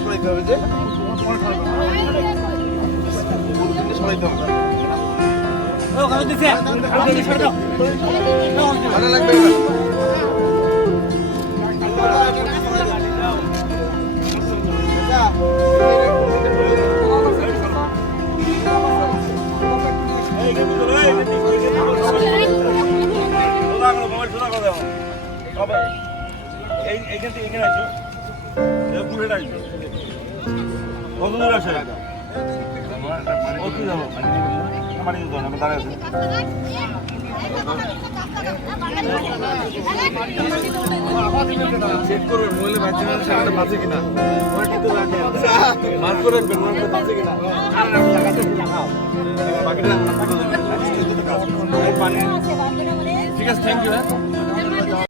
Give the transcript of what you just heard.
সরাইতে হবে যে সরাইতে হবে ভালো লাগবে। এইখান থেকে এখানে মানে আছে চেক করবেন মহিলা বাচ্চা মানুষ সেখানে বাঁচে কিনা। মার করে বাঁচে কিনা। ঠিক আছে থ্যাংক ইউ হ্যাঁ